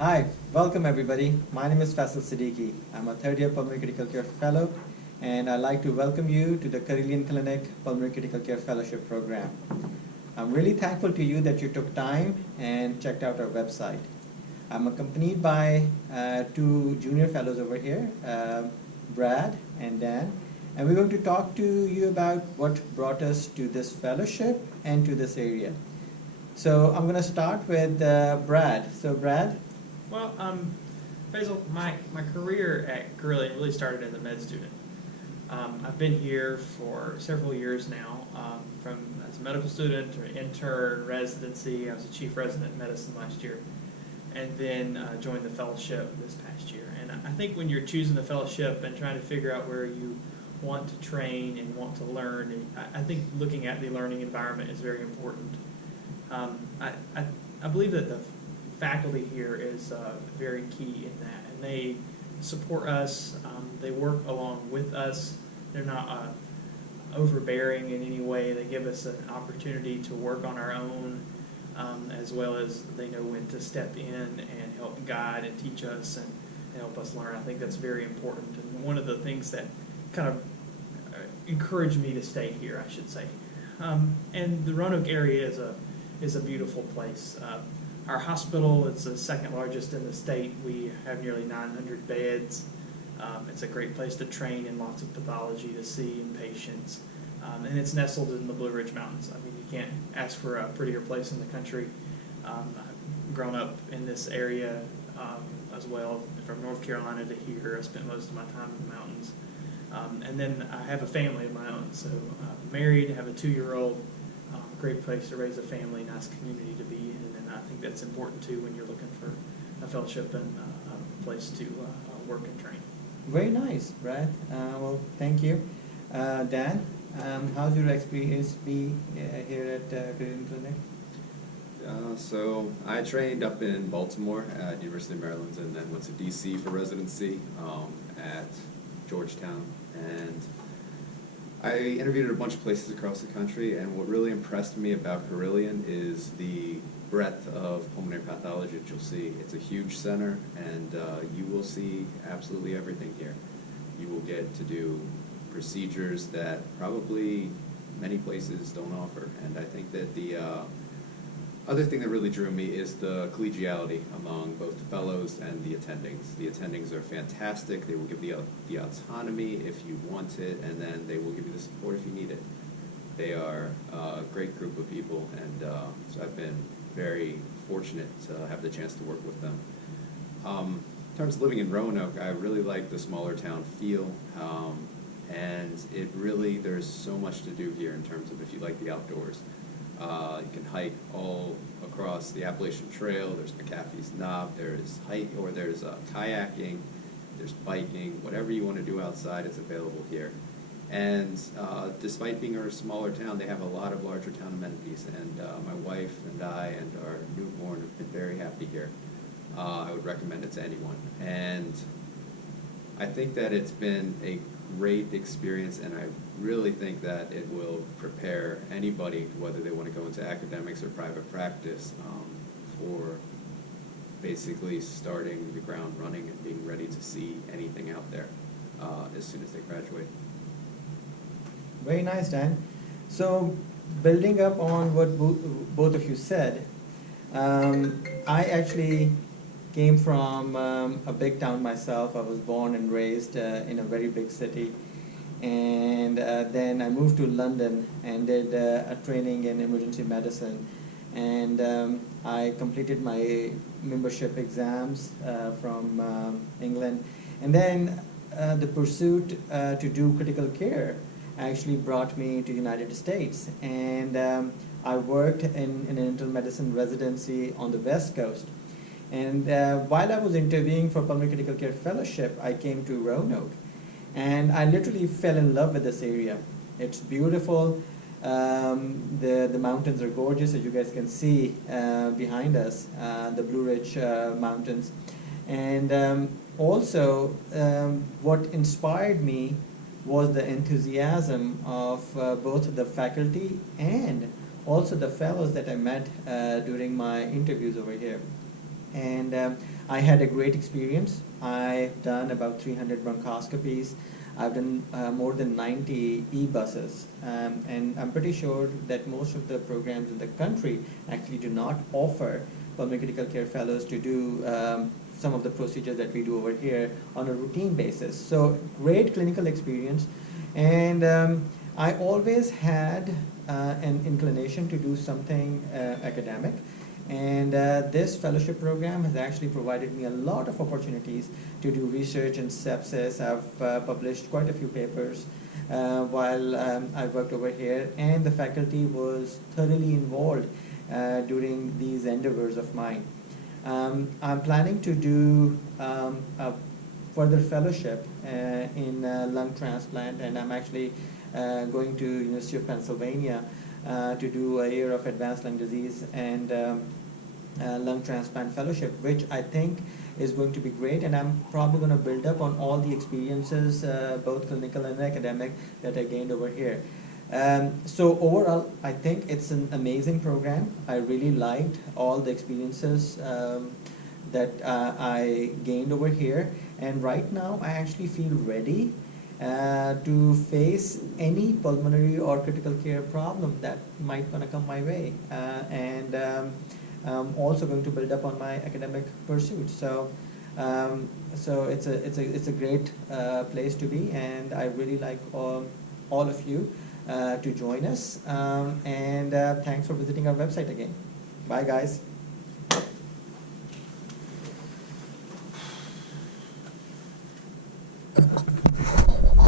Hi, welcome everybody. My name is Faisal Siddiqui. I'm a third year Pulmonary Critical Care Fellow, and I'd like to welcome you to the Carilion Clinic Pulmonary Critical Care Fellowship Program. I'm really thankful to you that you took time and checked out our website. I'm accompanied by two junior fellows over here, Brad and Dan, and we're going to talk to you about what brought us to this fellowship and to this area. So I'm going to start with Brad. So Brad, Well, Basil, my career at Carilion really started as a med student. I've been here for several years now, from as a medical student or intern, residency. I was a chief resident in medicine last year, and then joined the fellowship this past year. And I think when you're choosing the fellowship and trying to figure out where you want to train and want to learn, I think looking at the learning environment is very important. I believe that the faculty here is very key in that, and they support us. They work along with us. They're not overbearing in any way. They give us an opportunity to work on our own, as well as they know when to step in and help guide and teach us and help us learn. I think that's very important, and one of the things that kind of encouraged me to stay here, I should say. And the Roanoke area is a beautiful place. Our hospital is the second largest in the state. We have nearly 900 beds. It's a great place to train in lots of pathology to see in patients. And it's nestled in the Blue Ridge Mountains. I mean, you can't ask for a prettier place in the country. I've grown up in this area as well, from North Carolina to here. I spent most of my time in the mountains. And then I have a family of my own. So married, have a 2-year-old. Great place to raise a family, nice community to be in, and I think that's important too when you're looking for a fellowship and a place to work and train. very nice, Brad. Well, thank you. Dan, how's your experience be here at Carilion Clinic? So I trained up in Baltimore at University of Maryland, and then went to DC for residency at Georgetown. And I interviewed at a bunch of places across the country, and what really impressed me about Carilion is the breadth of pulmonary pathology that you'll see. It's a huge center, and you will see absolutely everything here. You will get to do procedures that probably many places don't offer, and I think that the other thing that really drew me is the collegiality among both the fellows and the attendings. The attendings are fantastic. They will give the autonomy if you want it, and then they will give you the support if you need it. They are a great group of people, and so I've been very fortunate to have the chance to work with them. In terms of living in Roanoke, I really like the smaller town feel, and there's so much to do here in terms of if you like the outdoors. You can hike all across the Appalachian Trail. There's McAfee's Knob. There's kayaking. There's biking. Whatever you want to do outside is available here. And despite being a smaller town, they have a lot of larger town amenities. And my wife and I and our newborn have been very happy here. I would recommend it to anyone. And I think that it's been a great experience, and I really think that it will prepare anybody, whether they want to go into academics or private practice, for basically starting the ground running and being ready to see anything out there as soon as they graduate. Very nice, Dan. So, building up on what both of you said, I actually came from a big town myself. I was born and raised in a very big city. And then I moved to London and did a training in emergency medicine. And I completed my membership exams from England. And then the pursuit to do critical care actually brought me to the United States. And I worked in an internal medicine residency on the West Coast. And while I was interviewing for Pulmonary Critical Care Fellowship, I came to Roanoke. And I literally fell in love with this area. It's beautiful. The mountains are gorgeous, as you guys can see behind us, the Blue Ridge Mountains. And also, what inspired me was the enthusiasm of both the faculty and also the fellows that I met during my interviews over here. And I had a great experience. I've done about 300 bronchoscopies. I've done more than 90 e-buses, and I'm pretty sure that most of the programs in the country actually do not offer pulmonary critical care fellows to do some of the procedures that we do over here on a routine basis. So great clinical experience, and I always had an inclination to do something academic. And this fellowship program has actually provided me a lot of opportunities to do research in sepsis. I've published quite a few papers while I worked over here, and the faculty was thoroughly involved during these endeavors of mine. I'm planning to do a further fellowship in lung transplant, and I'm actually going to University of Pennsylvania to do a year of advanced lung disease and lung transplant fellowship, which I think is going to be great, and I'm probably going to build up on all the experiences, both clinical and academic, that I gained over here. So overall, I think it's an amazing program. I really liked all the experiences that I gained over here, and right now I actually feel ready to face any pulmonary or critical care problem that might gonna come my way, and I'm also going to build up on my academic pursuits. So, so it's a great place to be, and I really like all of you to join us. And thanks for visiting our website again. Bye, guys.